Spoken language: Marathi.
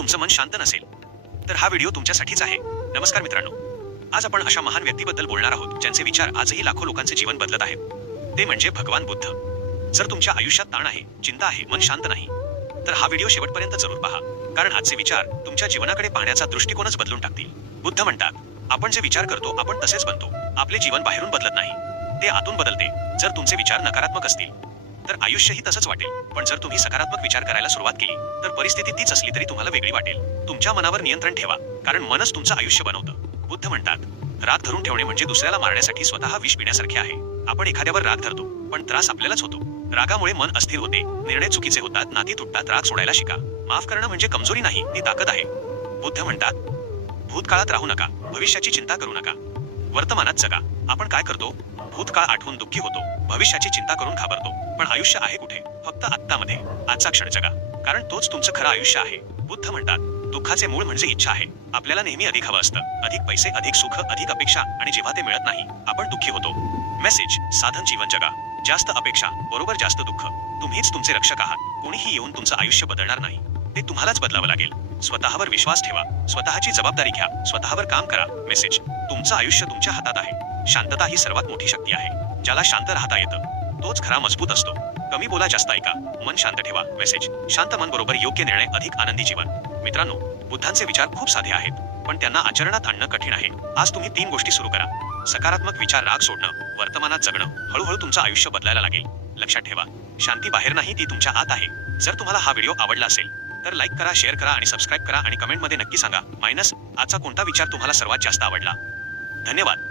तुमचं मन शांत नसेल तर हा व्हिडिओ तुमच्यासाठीच आहे. नमस्कार मित्रांनो, आज आपण अशा महान व्यक्तीबद्दल बोलणार आहोत ज्यांचे विचार आजही लाखो लोकांचे जीवन बदलत आहेत. ते म्हणजे भगवान बुद्ध. जर तुमच्या आयुष्यात ताण आहे, चिंता आहे, मन शांत नाही, तर हा व्हिडिओ शेवटपर्यंत जरूर पहा, कारण आजचे विचार तुमच्या जीवनाकडे पाहण्याचा दृष्टिकोनच बदलून टाकतील. बुद्ध म्हणतात, आपण जे विचार करतो आपण तसेच बनतो. आपले जीवन बाहेरून बदलत नाही, ते आतून बदलते. जर तुमचे विचार नकारात्मक असतील तर आयुष्यही तसंच वाटेल, पण जर तुम्ही सकारात्मक विचार करायला सुरुवात केली तर परिस्थिती तीच असली तरी तुम्हाला वेगळी वाटेल. तुमच्या मनावर नियंत्रण ठेवा, कारण मनच तुमचं आयुष्य बनवतं. बुद्ध म्हणतात, राग धरून ठेवणे म्हणजे दुसऱ्याला मारण्यासाठी स्वतः विष पिण्यासारखे आहे. आपण एखाद्यावर राग धरतो पण त्रास आपल्यालाच होतो. रागामुळे मन अस्थिर होते, निर्णय चुकीचे होतात, नाती तुटतात. राग सोडायला शिका. माफ करणं म्हणजे कमजोरी नाही, ती ताकद आहे. बुद्ध म्हणतात, भूतकाळात राहू नका, भविष्याची चिंता करू नका, वर्तमानात जगा. आपण काय करतो? भूतकाळ आठवून दुःखी होतो, भविष्याची चिंता करून घाबरतो. पण आयुष्य आहे कुठे? फक्त आत्तामध्ये. आजचा क्षण जगा, कारण तोच तुमचं खरं आयुष्य आहे. बुद्ध म्हणतात, दुःखाचे मूळ म्हणजे इच्छा आहे. आपल्याला नेहमी अधिक हवं असतं, अधिक पैसे, अधिक सुख, अधिक अपेक्षा, आणि जेव्हा ते मिळत नाही आपण दुःखी होतो. मेसेज: साधन जीवन जगा. जास्त अपेक्षा बरोबर जास्त दुःख. तुम्हीच तुमचे रक्षक आहात. कोणीही येऊन तुमचं आयुष्य बदलणार नाही, ते तुम्हालाच बदलावं लागेल. स्वतःवर विश्वास ठेवा, स्वतःची जबाबदारी घ्या, स्वतःवर काम करा. मेसेज: तुमचं आयुष्य तुमच्या हातात आहे. शांतता ही सर्वात मोठी शक्ती आहे. ज्याला शांत राहता येतं तोच खरा मजबूत असतो. कमी बोला, जास्त ऐका, मन शांत ठेवा. मेसेज: शांत मन बरोबर योग्य निर्णय, अधिक आनंदी जीवन. मित्रांनो, बुद्धांचे विचार खूप साधे आहेत, पण त्यांना आचरणात आणणं कठीण आहे. आज तुम्ही 3 गोष्टी सुरू करा. सकारात्मक विचार, राग सोडणं, वर्तमानात जगणं. हळूहळू तुमचं आयुष्य बदलायला लागेल. लक्षात ठेवा, शांती बाहेर नाही, ती तुमच्या आत आहे. जर तुम्हाला हा व्हिडिओ आवडला असेल तर लाईक करा, शेअर करा आणि सबस्क्राईब करा, आणि कमेंटमध्ये नक्की सांगा आजचा कोणता विचार तुम्हाला सर्वात जास्त आवडला. धन्यवाद.